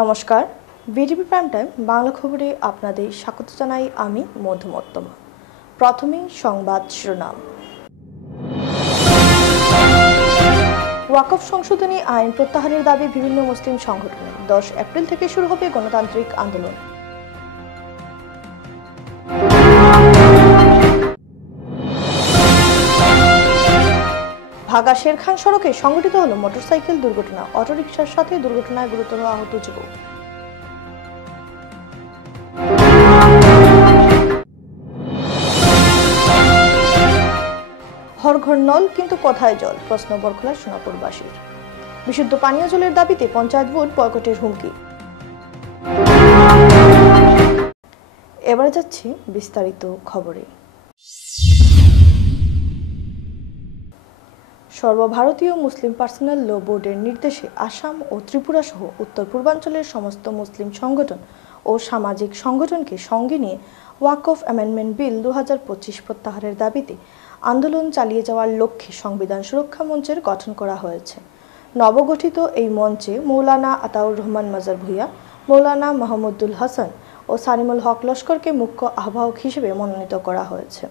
নমস্কার, BTV prime time Bangla খবরে আপনাদের স্বাগত জানাই আমি মধুমত্তমা। প্রথমেই সংবাদ শিরোনাম। ওয়াকফ সংশোধনী আইন প্রত্যাহারের দাবি বিভিন্ন মুসলিম সংগঠনের। 10 এপ্রিল থেকে শুরু হবে গণতান্ত্রিক আন্দোলন। ভাগা শেরখান সড়কে সংঘটিত হল মোটরসাইকেল দুর্ঘটনা। অটোরিকশার সাথে দুর্ঘটনায় গুরুতর আহত যুবক। ঘর ঘর নল, কিন্তু কোথায় জল? প্রশ্ন বরখলা সোনাপুরবাসীর। বিশুদ্ধ পানীয় জলের দাবিতে পঞ্চায়েত ভোট বয়কটের হুমকি। এবারে যাচ্ছি বিস্তারিত খবরে। সর্বভারতীয় মুসলিম পার্সোনাল ল বোর্ডের নির্দেশে আসাম ও ত্রিপুরা সহ উত্তর পূর্বাঞ্চলের সমস্ত মুসলিম সংগঠন ও সামাজিক সংগঠনকে সঙ্গে নিয়ে ওয়াকফ অ্যামেন্ডমেন্ট বিল 2025 প্রত্যাহারের দাবিতে আন্দোলন চালিয়ে যাওয়ার লক্ষ্যে সংবিধান সুরক্ষা মঞ্চের গঠন করা হয়েছে। নবগঠিত এই মঞ্চে মৌলানা আতাউর রহমান মাজার ভূঁইয়া, মৌলানা মাহমুদুল হাসান ও সানিমুল হক লস্করকে মুখ্য আহ্বায়ক হিসেবে মনোনীত করা হয়েছে।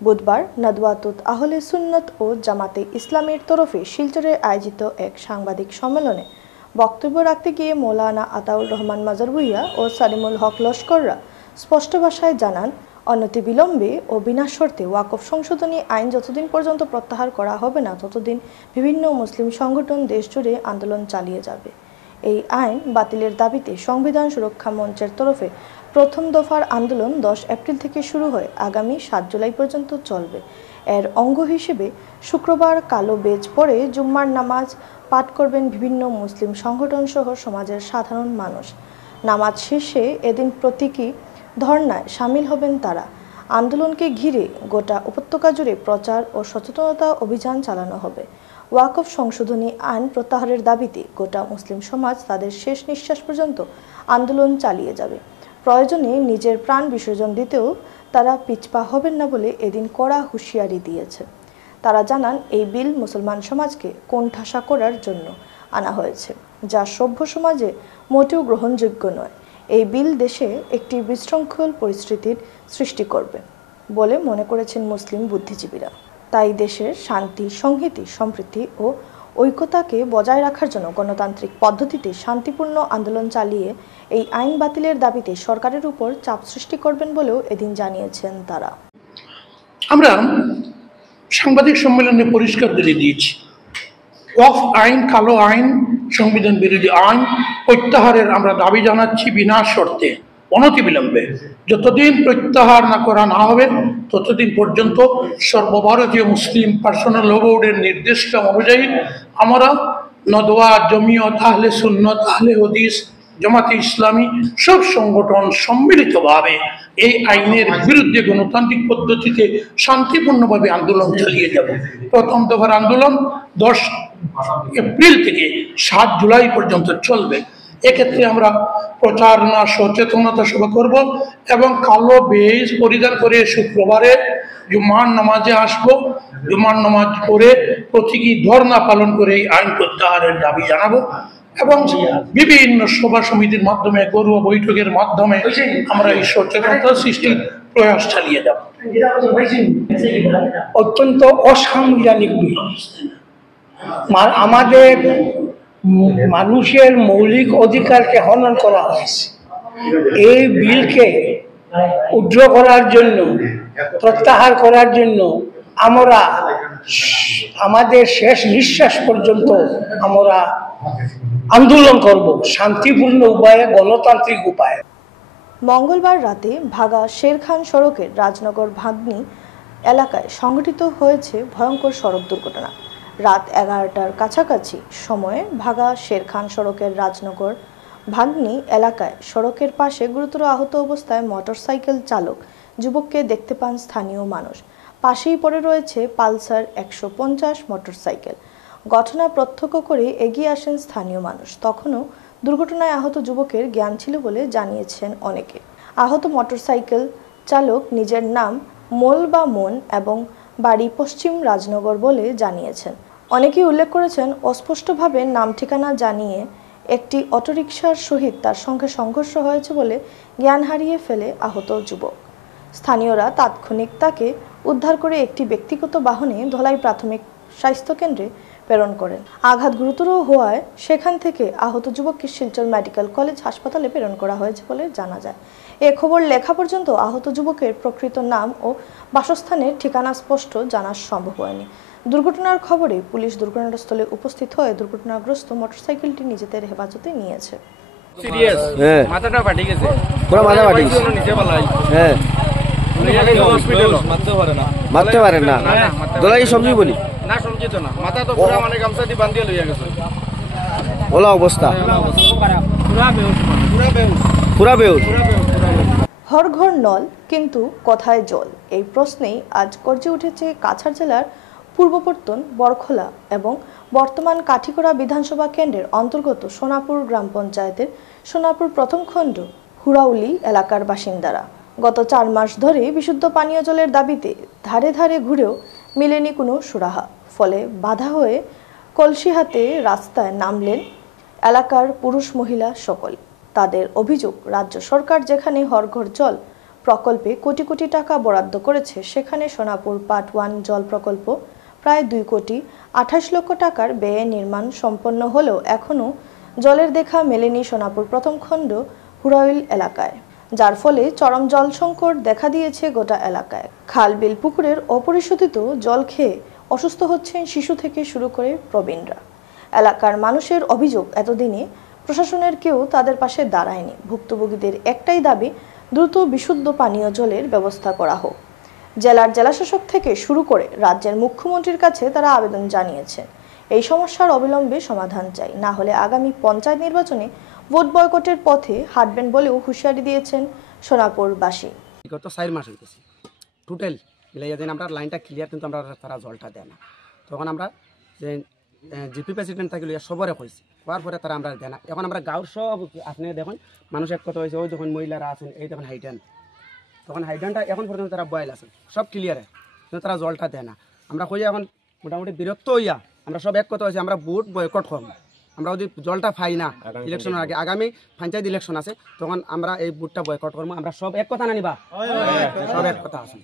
বুধবার নাদওয়াতুত আহলে সুন্নত ও জামাতে ইসলামের তরফে শিলচরে আয়োজিত এক সাংবাদিক সম্মেলনে বক্তব্য রাখতে গিয়ে মৌলানা আতাউর রহমান মাজার ভূঁইয়া ও সানিমুল হক লস্কররা স্পষ্ট ভাষায় জানান, অনতিবিলম্বে ও বিনা শর্তে ওয়াকফ সংশোধনী আইন যতদিন পর্যন্ত প্রত্যাহার করা হবে না ততদিন বিভিন্ন মুসলিম সংগঠন দেশজুড়ে আন্দোলন চালিয়ে যাবে। এই আইন বাতিলের দাবিতে সংবিধান সুরক্ষা মঞ্চের তরফে প্রথম দফার আন্দোলন 10 এপ্রিল থেকে শুরু হয়ে আগামী 7 জুলাই পর্যন্ত চলবে। এর অঙ্গ হিসেবে শুক্রবার কালো বেজ পরে জুম্মার নামাজ পাঠ করবেন বিভিন্ন মুসলিম সংগঠন সহ সমাজের সাধারণ মানুষ। নামাজ শেষে এদিন প্রতীকী ধর্নায় সামিল হবেন তারা। আন্দোলনকে ঘিরে গোটা উপত্যকা জুড়ে প্রচার ও সচেতনতা অভিযান চালানো হবে। ওয়াকফ সংশোধনী আইন প্রত্যাহারের দাবিতে গোটা মুসলিম সমাজ তাদের শেষ নিঃশ্বাস পর্যন্ত আন্দোলন চালিয়ে যাবে। প্রয়োজনে নিজের প্রাণ বিসর্জন দিতেও তারা পিছপা হবেন না বলে এদিন কড়া হুঁশিয়ারি দিয়েছে। তারা জানান, এই বিল মুসলমান সমাজকে কোণঠাসা করার জন্য আনা হয়েছে, যা সভ্য সমাজে মোটেও গ্রহণযোগ্য নয়। এই বিল দেশে একটি বিশৃঙ্খল পরিস্থিতির সৃষ্টি করবে বলে মনে করেছেন মুসলিম বুদ্ধিজীবীরা। তাই দেশের শান্তি, সংহতি, সম্প্রীতি ও ঐক্যতাকে বজায় রাখার জন্য গণতান্ত্রিক পদ্ধতিতে শান্তিপূর্ণ আন্দোলন চালিয়ে এই আইন বাতিলের দাবিতে সরকারের উপর চাপ সৃষ্টি করবেন বলেও এদিন জানিয়েছেন তারা। আমরা সাংবাদিক সম্মেলনে পরিষ্কার করে দিয়েছি, ওয়াকফ আইন কালো আইন, সংবিধান বিরোধী আইন প্রত্যাহারের আমরা দাবি জানাচ্ছি বিনা শর্তে, অনতিবিলম্বে। যতদিন প্রত্যাহার করা না হবে ততদিন পর্যন্ত সর্বভারতীয় মুসলিম পার্সোনাল ল বোর্ডের নির্দেশনা অনুযায়ী আমরা নদওয়া, জমিয়ত, আহলে সুন্নত, আহলে হাদিস, জামাতে ইসলামী সব সংগঠন সম্মিলিতভাবে এই আইনের বিরুদ্ধে গণতান্ত্রিক পদ্ধতিতে শান্তিপূর্ণভাবে আন্দোলন চালিয়ে যাব। প্রথম দফার আন্দোলন 10 এপ্রিল থেকে 7 জুলাই পর্যন্ত চলবে। এক্ষেত্রে আমরা প্রচারণা, সচেতনতা সভা করব এবং কালো বেজ পরিধান করে শুক্রবারে জুম্মার নামাজে আসবো। জুম্মার নামাজ পড়ে প্রতীকী ধর্ণা পালন করে এই আইন প্রত্যাহারের দাবি জানাবো এবং বিভিন্ন সভা সমিতির মাধ্যমে, ঘরোয়া বৈঠকের মাধ্যমে আমরা এই সচেতনতা সৃষ্টির প্রয়াস চালিয়ে যাব। অত্যন্ত অসাংবিধানিক বিল, আমাদের মানুষের মৌলিক অধিকারকে হনন করা হয়েছে। এই বিলকে উদ্র করার জন্য, প্রত্যাহার করার জন্য আমরা আমাদের শেষ নিঃশ্বাস পর্যন্ত আমরা আন্দোলন করব, শান্তিপূর্ণ উপায়ে, গণতান্ত্রিক উপায়ে। মঙ্গলবার রাতে ভাগা শেরখান সড়কের রাজনগর ভাগ্নি এলাকায় সংঘটিত হয়েছে ভয়ঙ্কর সড়ক দুর্ঘটনা। রাত 11টার কাছাকাছি সময়ে ভাগা শেরখান সড়কের রাজনগর ভাগ্নি এলাকায় সড়কের পাশে গুরুতর আহত অবস্থায় মোটরসাইকেল চালক যুবককে দেখতে পান স্থানীয় মানুষ। পাশেই পড়ে রয়েছে পালসার 150 মোটরসাইকেল। ঘটনা প্রত্যক্ষ করে এগিয়ে আসেন স্থানীয় মানুষ। তখনও দুর্ঘটনায় আহত যুবকের জ্ঞান ছিল বলে জানিয়েছেন অনেকে। আহত মোটরসাইকেল চালক নিজের নাম মোল বা মন এবং বাড়ি পশ্চিম রাজনগর বলে জানিয়েছেন। অনেকেই উল্লেখ করেছেন, অস্পষ্টভাবে নাম ঠিকানা জানিয়ে একটি অটোরিকশার সহিত তার সঙ্গে সংঘর্ষ হয়েছে বলে জ্ঞান হারিয়ে ফেলে আহত যুবক। স্থানীয়রা তাৎক্ষণিক তাকে উদ্ধার করে একটি ব্যক্তিগত বাহনে ধলাই প্রাথমিক স্বাস্থ্যকেন্দ্রে প্রেরণ করেন। আঘাত গুরুতর হওয়ায় সেখান থেকে আহত যুবককে শিলচর মেডিকেল কলেজ হাসপাতালে প্রেরণ করা হয়েছে বলে জানা যায়। এ খবর লেখা পর্যন্ত আহত যুবকের প্রকৃত নাম ও বাসস্থানের ঠিকানা স্পষ্ট জানা সম্ভব হয়নি। দুর্ঘটনার খবরে পুলিশ দুর্ঘটনাস্থলে উপস্থিত হয়ে দুর্ঘটনাগ্রস্ত মোটরসাইকেলটি নিজেদের হেফাজতে নিয়েছে। সিরিয়াস মাথাটা ফাটি গেছে, পুরো মাথা ফাটি গেছে। নিচে পালাই হ্যাঁ, মারতে পারেন না। দোলাই সবজি বলি না, সবজি তো না, মাথা তো পুরা মানে গামছা দিয়ে বান্ধিয়ে লইয়া গেছে। ওলা অবস্থা, পুরা বেউস। হর ঘর নল কিন্তু কোথায় জল, এই প্রশ্নেই আজ গর্জে উঠেছে কাছাড় জেলার পূর্বপর্তন, বরখোলা এবং বর্তমান কাঠিগড়া বিধানসভা কেন্দ্রের অন্তর্গত সোনাপুর গ্রাম পঞ্চায়েতের সোনাপুর প্রথম খণ্ড হুড়াউলি এলাকার বাসিন্দারা। গত 4 মাস ধরে বিশুদ্ধ পানীয় জলের দাবিতে ধারে ধারে ঘুরেও মেলেনি কোনো সুরাহা। ফলে বাধা হয়ে কলসি হাতে রাস্তায় নামলেন এলাকার পুরুষ মহিলা সকল। তাদের অভিযোগ, রাজ্য সরকার যেখানে হরঘর জল প্রকল্পে কোটি কোটি টাকা বরাদ্দ করেছে, সেখানে সোনাপুর পার্ট 1 জল প্রকল্প প্রায় 2 কোটি 28 লক্ষ টাকার ব্যয়ে নির্মাণ সম্পন্ন হলেও এখনও জলের দেখা মেলেনি সোনাপুর প্রথম খণ্ড হুড়াউল এলাকায়, যার ফলে চরম জল সংকট দেখা দিয়েছে গোটা এলাকায়। খাল বিল পুকুরের অপরিশোধিত জল খেয়ে অসুস্থ হচ্ছেন শিশু থেকে শুরু করে প্রবীণরা। এলাকার মানুষের অভিযোগ, এতদিনে প্রশাসনের কেউ তাদের পাশে দাঁড়ায়নি। ভুক্তভোগীদের একটাই দাবি, দ্রুত বিশুদ্ধ পানীয় জলের ব্যবস্থা করা হোক। জেলার জেলাশাসক থেকে শুরু করে রাজ্যের মুখ্যমন্ত্রীর কাছে তারা আবেদন জানিয়েছেন। এই সমস্যার অবিলম্বে সমাধান চাই, না হলে আগামী পঞ্চায়েত নির্বাচনে ভোট বয়কটের পথে হাঁটবেন বলেও হুঁশিয়ারি দিয়েছেন সোনাপুরবাসী। গত 4 মাস হইতেছে টোটাল মিলাইয়া দেন আমরা লাইনটা ক্লিয়ার, কিন্তু আমরা তারা জলটা দেয় না। তখন আমরা যে জিপি প্রেসিডেন্ট থাকি লইয়া সবরে কইছি, হওয়ার পরে তারা আমরা দেয় না। এখন আমরা গাঁওর সব আপনি দেখুন মানুষ এক কথা হয়েছে, ওই যখন মহিলারা আছেন এই দেখুন হাইডেন, তখন হাইডেনটা এখন পর্যন্ত তারা বয়েল আছেন, সব ক্লিয়ারে, কিন্তু তারা জলটা দেয় না। আমরা কই এখন মোটামুটি বিরক্ত হইয়া আমরা সব এক কথা হয়েছে, আমরা ভোট বয়কট করব। আমরা যদি জলটা পাই না ইলেকশনের আগে, আগামী পঞ্চায়েত ইলেকশন আছে, তখন আমরা এই ভোটটা বয়কট করবো। আমরা সব এক কথা না নিবা, সব এক কথা আছে।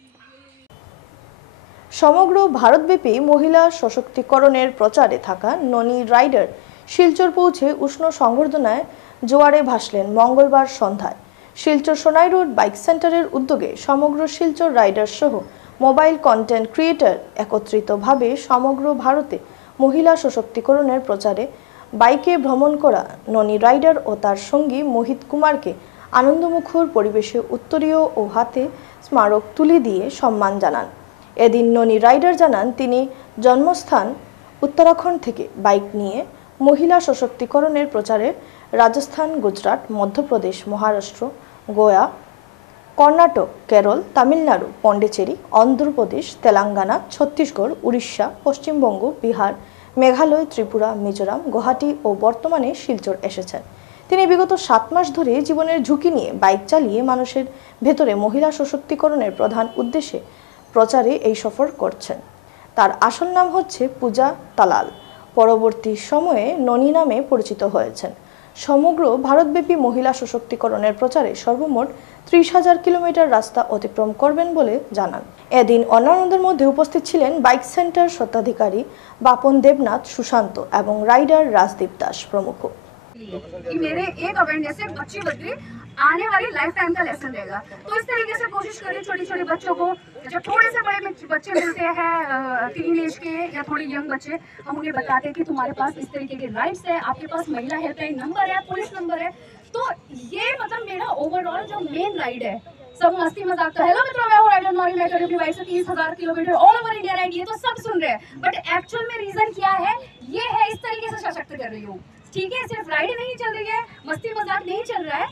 সমগ্র ভারতব্যাপী মহিলা সশক্তিকরণের প্রচারে থাকা ননি রাইডার শিলচর পৌঁছে উষ্ণ সংবর্ধনায় জোয়ারে ভাসলেন মঙ্গলবার সন্ধ্যায়। শিলচর সোনাই রোড বাইক সেন্টারের উদ্যোগে সমগ্র শিলচর রাইডার সহ মোবাইল কন্টেন্ট ক্রিয়েটর একত্রিতভাবে সমগ্র ভারতে মহিলা সশক্তিকরণের প্রচারে বাইকে ভ্রমণ করা ননি রাইডার ও তার সঙ্গী মোহিত কুমারকে আনন্দমুখর পরিবেশে উত্তরীয় ও হাতে স্মারক তুলি দিয়ে সম্মান জানান। এদিন ননি রাইডার জানান, তিনি জন্মস্থান উত্তরাখণ্ড থেকে বাইক নিয়ে মহিলা সশক্তিকরণের প্রচারে রাজস্থান, গুজরাট, মধ্যপ্রদেশ, মহারাষ্ট্র, গোয়া, কর্ণাটক, কেরল, তামিলনাড়ু, পন্ডিচেরি, অন্ধ্রপ্রদেশ, তেলেঙ্গানা, ছত্তিশগড়, উড়িষ্যা, পশ্চিমবঙ্গ, বিহার, মেঘালয়, ত্রিপুরা, মিজোরাম, গুয়াহাটি ও বর্তমানে শিলচর এসেছেন। তিনি বিগত 7 মাস ধরে জীবনের ঝুঁকি নিয়ে বাইক চালিয়ে মানুষের ভেতরে মহিলা সশক্তিকরণের প্রধান উদ্দেশ্যে প্রচারে এই সফর করছেন। তার আসল নাম হচ্ছে পূজা তালাল। পরবর্তী সময়ে ননি নামে পরিচিত হয়েছেন। সমগ্র ভারতব্যাপী মহিলা সশক্তিকরণের প্রচারে সর্বমোট 30,000 কিলোমিটার রাস্তা অতিক্রম করবেন বলে জানান। এদিন অন্যান্যদের মধ্যে উপস্থিত ছিলেন বাইক সেন্টার স্বত্বাধিকারী বাপন দেবনাথ, সুশান্ত এবং রাইডার রাজদীপ दास प्रमुख। मेरे एक अवेयरनेस से बच्चे बच्चे आने वाली लाइफ टाइम का लेसन रहेगा। तो इस तरीके से कोशिश करें छोटे छोटे बच्चों को, जब थोड़े से बड़े बच्चे मिलते हैं टीन एज के या थोड़े यंग बच्चे, हम उन्हें बताते हैं कि तुम्हारे पास इस तरीके के राइट्स है, आपके पास महिला हेल्पलाइन नंबर है, पुलिस नंबर है। तो ये मतलब मेरा ओवरऑल जो मेन राइड है, सब मस्ती मजाक तो हेलो मित्रों मैं हूं राइडर नॉरी, मैं करीब 30,000 kilometre all over India ride, ये तो सब सुन रहे हैं, बट एक्चुअल में रीजन क्या है, ये है इस तरीके से सशक्त कर रही हूँ। ठीक है, सिर्फ राइड नहीं चल रही है, मस्ती मजाक नहीं चल रहा है,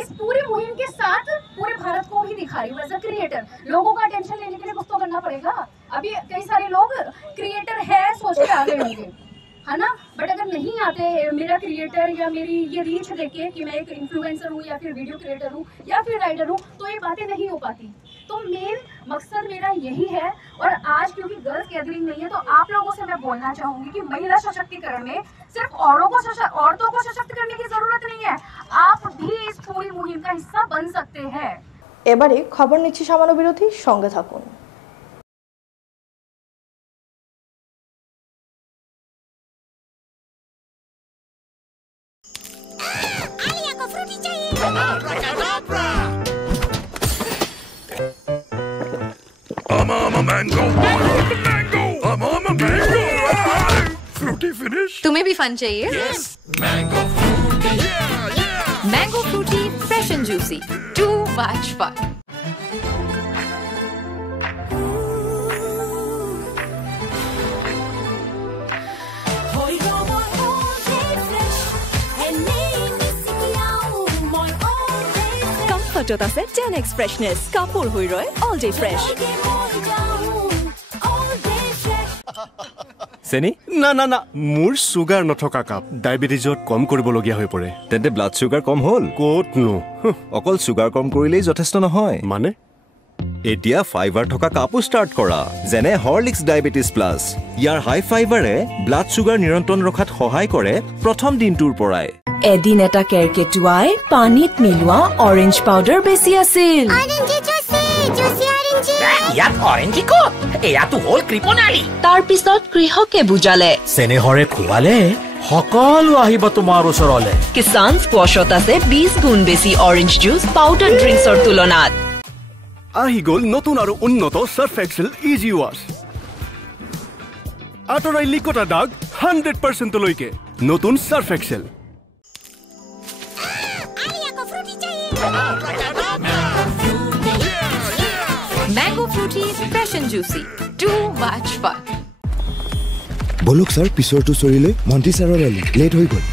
इस पूरी मुहिम के साथ पूरे भारत को भी दिखा रही हूँ एज अ क्रिएटर। लोगों का अटेंशन लेने के लिए कुछ तो करना पड़ेगा। अभी कई सारे लोग क्रिएटर है सोच के आ गए होंगे, है ना। बट अगर नहीं आते मेरा क्रिएटर या मेरी ये रीच देखे कि मैं एक इन्फ्लुएंसर हूँ या फिर वीडियो क्रिएटर हूँ या फिर राइटर हूँ, तो ये बातें नहीं हो पाती। तो मेन मकसद मेरा यही है। और आज क्योंकि गर्ल्स गैदरिंग नहीं है, तो आप लोगों से मैं बोलना चाहूँगी कि महिला सशक्तिकरण में सिर्फ औरतों को सशक्त करने की जरूरत नहीं है, आप भी इस पूरी मुहिम का हिस्सा बन सकते हैं। এবারে খবর নিচ্ছি সামান্য বিরতি, সঙ্গে থাকুন। I'm a mango. I'm a mango. Fruity finish. तुम्हें भी फन चाहिए? Yes. Mango fruity. Yeah. Mango fruity, fresh and juicy. Too much fun. কমফৰ্টত আছে 10x ফ্ৰেছনেছ, কাপোৰ হৈ ৰয় অল ডে ফ্ৰেছ। চেনি না না না, মোৰ চুগাৰ নথকা কাপ ডায়েবেটিছত কম কৰিবলগীয়া হৈ পৰে। তেন্তে ব্লাড চুগাৰ কম হ'ল? ক'তনো, অকল চুগাৰ কম কৰিলেই যথেষ্ট নহয়। মানে এতিয়া ফাইবাৰ থকা কাপো ষ্টাৰ্ট কৰা, যেনে হৰলিক্স ডায়েবেটিছ প্লাছ। ইয়াৰ হাই ফাইবাৰে ব্লাড চুগাৰ নিয়ন্ত্ৰণ ৰখাত সহায় কৰে প্ৰথম দিনটোৰ পৰাই। এদিন এটা কেৰকেটুৱাই পানীত মিলোৱা অৰেঞ্জ পাউডাৰ বেছি আছিল। তাৰ পিছত কৃষকে বুজালে চেনেহৰে খোৱালে সকলো আহিব তোমাৰ ওচৰলে। কিষান স্কোৱাছত আছে 20 গুণ বেছি অৰেঞ্জ জুচ পাউডাৰ ড্ৰিংকছৰ তুলনাত। আহি গ'ল নতুন আৰু উন্নত সাৰ্ফ এক্সেল ইজি ৱাছ। আঁতৰাই লিকতা দাগ 100%লৈকে। নতুন surf excel. Mango fruity, fresh and juicy. Too much fun. বলক স্যার, পিছৰটো চৰিলে মন্ত্ৰী ছাৰৰ ৰেলী লেট হৈ গ'ল।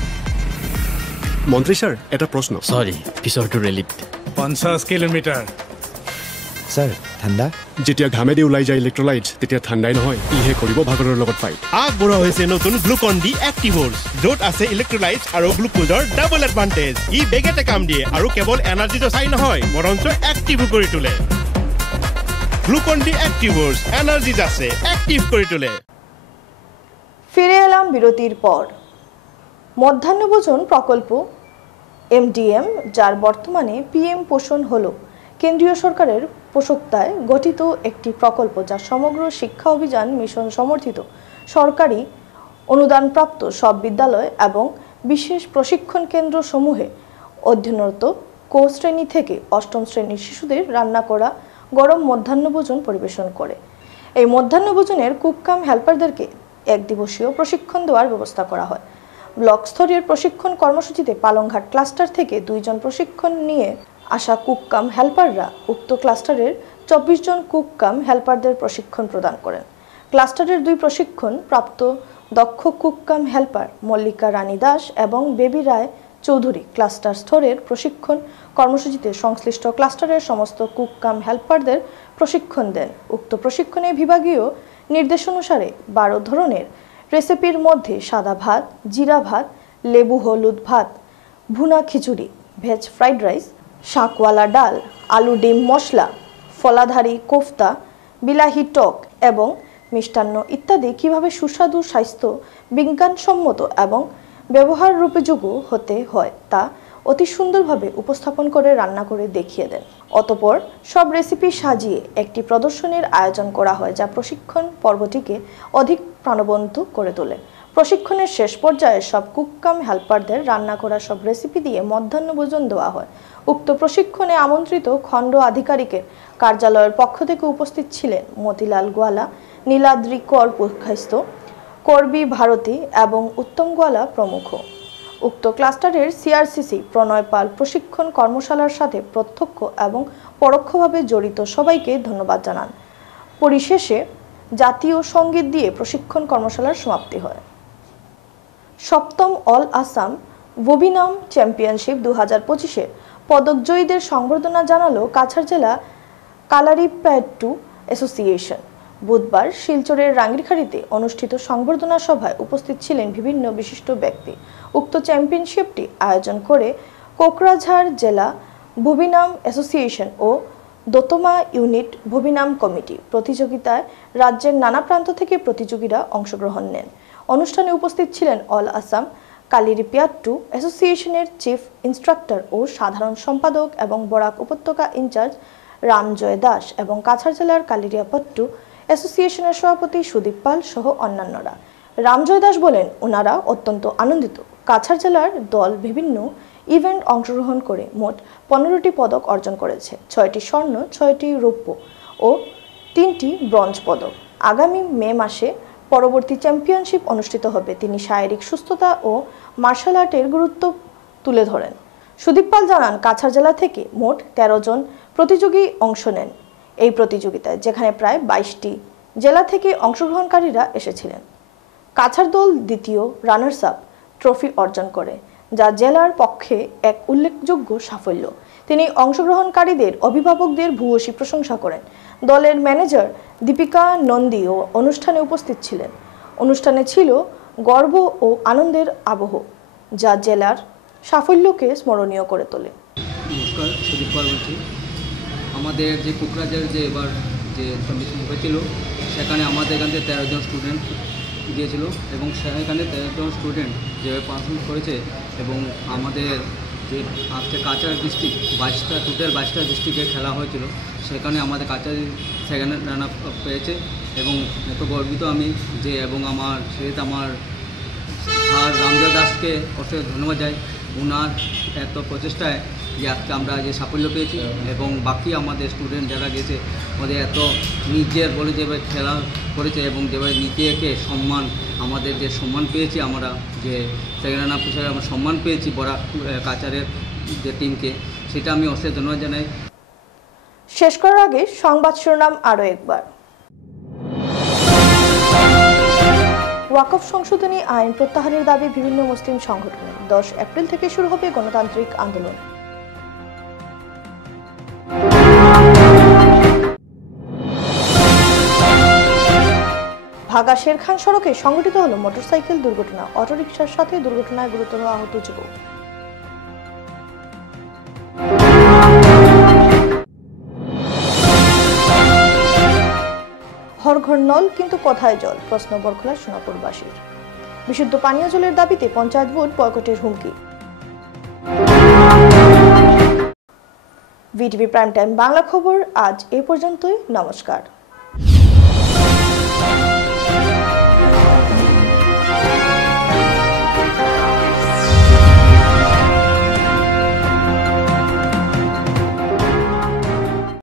মন্ত্ৰী ছাৰ, এটা প্ৰশ্ন। সৰি, পিছৰটো ৰেলীত 50 কিলোমিটাৰ। স্যাৰ, ঠাণ্ডা? যেতিয়া ঘামেদি ওলাই যায় ইলেক্ট্ৰলাইটছ, তেতিয়া ঠাণ্ডাই নহয়, ইহে কৰিব ভাগৰৰ লগত ফাইট। আগবঢ়োৱা হৈছে নতুন গ্লুকন ডি এক্টিভৰ্ছ, য'ত আছে ইলেক্ট্ৰলাইটছ আৰু গ্লুকোজৰ ডাবল এডভান্টেজ। ই বেগেতে কাম দিয়ে আৰু কেৱল এনাৰ্জিটো চাই নহয়, বৰঞ্চ এক্টিভো কৰি তোলে। গ্লুকন ডি এক্টিভৰ্ছ, এনাৰ্জি আছে, এক্টিভ কৰি তোলে। ফিরে এলাম বিরতির পর। মধ্যাহ্নভোজন প্রকল্প MDM, যার বর্তমানে PM পোষণ হলো কেন্দ্রীয় সরকারের পোষকতায় গঠিত একটি প্রকল্প, যা সমগ্র শিক্ষা অভিযান মিশন সমর্থিত সরকারি অনুদানপ্রাপ্ত সব বিদ্যালয় এবং বিশেষ প্রশিক্ষণ কেন্দ্র সমূহে অধ্যয়নরত কো শ্রেণী থেকে অষ্টম শ্রেণীর শিশুদের রান্না করা গরম মধ্যাহ্নভোজন পরিবেশন করে। এই মধ্যাহ্নভোজনের কুককাম হেল্পারদেরকে এক দিবসীয় প্রশিক্ষণ দেওয়ার ব্যবস্থা করা হয়। ব্লক স্তরের প্রশিক্ষণ কর্মসূচিতে পালংঘাট ক্লাস্টার থেকে 2 জন প্রশিক্ষণ নিয়ে আসা কুককাম হেল্পাররা উক্ত ক্লাস্টারের 24 জন কুককাম হেল্পারদের প্রশিক্ষণ প্রদান করেন। ক্লাস্টারের 2 প্রশিক্ষণ প্রাপ্ত দক্ষ কুককাম হেল্পার মল্লিকা রানী দাস এবং বেবি রায় চৌধুরী ক্লাস্টার স্তরের প্রশিক্ষণ কর্মসূচিতে সংশ্লিষ্ট ক্লাস্টারের সমস্ত কুককাম হেল্পারদের প্রশিক্ষণ দেন। উক্ত প্রশিক্ষণে বিভাগীয় নির্দেশানুসারে 12 ধরনের রেসিপির মধ্যে সাদা ভাত, জিরা ভাত, লেবু হলুদ ভাত, ভুনা খিচুড়ি, ভেজ ফ্রাইড রাইস, শাকওয়ালা ডাল, আলু ডিম মশলা, ফলাধারী কোফতা, বিলাহি টক এবং মিষ্টান্ন ইত্যাদি কিভাবে সুস্বাদু, স্বাস্থ্য, বিজ্ঞানসম্মত এবং ব্যবহার রূপযোগ্য হতে হয় তা অতি সুন্দরভাবে উপস্থাপন করে রান্না করে দেখিয়ে দেন। অতঃপর সব রেসিপি সাজিয়ে একটি প্রদর্শনীর আয়োজন করা হয়, যা প্রশিক্ষণ পর্বটিকে অধিক প্রাণবন্ত করে তোলে। প্রশিক্ষণের শেষ পর্যায়ে সব কুককাম হেল্পারদের রান্না করা সব রেসিপি দিয়ে মধ্যাহ্নভোজন দেওয়া হয়। উক্ত প্রশিক্ষণে আমন্ত্রিত খণ্ড আধিকারিকের কার্যালয়ের পক্ষ থেকে উপস্থিত ছিলেন মতিলাল গোয়ালা, নীলাদ্রি কর পুরকায়স্থ, করবি ভারতী এবং উত্তম গোয়ালা প্রমুখ। উক্ত ক্লাস্টারের CRCC প্রণয় পাল প্রশিক্ষণ কর্মশালার সাথে প্রত্যক্ষ এবং পরোক্ষভাবে জড়িত সবাইকে ধন্যবাদ জানান। পরিশেষে জাতীয় সঙ্গীত দিয়ে প্রশিক্ষণ কর্মশালার সমাপ্তি হয়। সপ্তম অল আসাম ওবিনাম চ্যাম্পিয়নশিপ 2025-এর পদকজয়ীদের সংবর্ধনা জানালো কাছাড় জেলা কালারিপ্যাট্টু অ্যাসোসিয়েশন। বুধবার শিলচরের রাঙ্গিরখাড়িতে অনুষ্ঠিত সংবর্ধনা সভায় উপস্থিত ছিলেন বিভিন্ন বিশিষ্ট ব্যক্তি। উক্ত চ্যাম্পিয়নশিপটি আয়োজন করে কোকরাঝাড় জেলা ভুবিনাম অ্যাসোসিয়েশন ও দোতমা ইউনিট ভুবিনাম কমিটি। প্রতিযোগিতায় রাজ্যের নানা প্রান্ত থেকে প্রতিযোগীরা অংশগ্রহণ নেন। অনুষ্ঠানে উপস্থিত ছিলেন অল আসাম কালিরিপিয়াট্টু অ্যাসোসিয়েশনের চিফ ইন্সট্রাক্টর ও সাধারণ সম্পাদক এবং বরাক উপত্যকা ইনচার্জ রামজয় দাস এবং কাছাড় জেলার কালিরিয়াপট্টু অ্যাসোসিয়েশনের সভাপতি সুদীপ পাল সহ অন্যান্যরা। রামজয় দাস বলেন, ওনারা অত্যন্ত আনন্দিত। কাছাড় জেলার দল বিভিন্ন ইভেন্ট অংশগ্রহণ করে মোট 15টি পদক অর্জন করেছে, 6টি স্বর্ণ, 6টি রৌপ্য ও 3টি ব্রোঞ্জ পদক। আগামী মে মাসে পরবর্তী চ্যাম্পিয়নশিপ অনুষ্ঠিত হবে। তিনি শারীরিক সুস্থতা ও মার্শাল আর্টের গুরুত্ব তুলে ধরেন। সুদীপ পাল জানান, কাছাড় জেলা থেকে মোট 13 জন প্রতিযোগী অংশ নেন এই প্রতিযোগিতায়, যেখানে প্রায় 22টি জেলা থেকে অংশগ্রহণকারীরা এসেছিলেন। কাছাড় দল দ্বিতীয় রানার্স আপ ট্রফি অর্জন করে, যা জেলার পক্ষে এক উল্লেখযোগ্য সাফল্য। তিনি অংশগ্রহণকারীদের অভিভাবকদের ভূয়সী প্রশংসা করেন। দলের ম্যানেজার দীপিকা নন্দীও অনুষ্ঠানে উপস্থিত ছিলেন। অনুষ্ঠানে ছিল গর্ব ও আনন্দের আবহ, যা জেলার সাফল্যকে স্মরণীয় করে তোলে। নমস্কার, সুদীপ পাল বলছি। আমাদের যে কোকরাঝাড় যে এবার যে কম্পিটিশন হয়েছিল, সেখানে আমাদের এখান থেকে 13 জন স্টুডেন্ট গিয়েছিল এবং সেখানে 13 জন স্টুডেন্ট যেভাবে পারফর্ম করেছে এবং আমাদের যে আজকে কাছাড় ডিস্ট্রিক্ট 22টা টোটাল 22টা ডিস্ট্রিক্টে খেলা হয়েছিল, সেখানে আমাদের কাছাড় সেকেন্ড রান আপ পেয়েছে এবং এত গর্বিত আমি যে এবং আমার সেটা আমার আর রামজয় দাসকে অবশ্যই ধন্যবাদ যাই ওনার এত প্রচেষ্টায় যে আজকে আমরা যে সাফল্য পেয়েছি এবং বাকি আমাদের স্টুডেন্ট যারা গেছে ওদের এত নিজের বলে যেভাবে খেলা করেছে এবং যেভাবে নিজেকে সম্মান আমাদের যে সম্মান পেয়েছি আমরা যে সেকেন্ড রান আপ হিসাবে আমরা সম্মান পেয়েছি বরাক কাছাড়ের যে টিমকে, সেটা আমি অবশ্যই ধন্যবাদ জানাই। শেষ করার আগে সংবাদ শিরোনাম আরও একবার। ওয়াকফ সংশোধনী আইন প্রত্যাহারের দাবি বিভিন্ন মুসলিম সংগঠনের। 10 এপ্রিল থেকে শুরু হবে গণতান্ত্রিক আন্দোলন। ভাগা শেরখান সড়কে সংঘটিত হলো মোটরসাইকেল দুর্ঘটনা। অটোরিকশার সাথে দুর্ঘটনায় গুরুতর আহত যুবক। ঘর নল, কিন্তু কোথায় জল? প্রশ্ন বরখলা সোনাপুরবাসীর। বিশুদ্ধ পানীয় জলের দাবিতে পঞ্চায়েত ভোট বয়কটের হুমকি। ভিটিভি প্রাইম টাইম বাংলা খবর আজ এ পর্যন্তই। নমস্কার।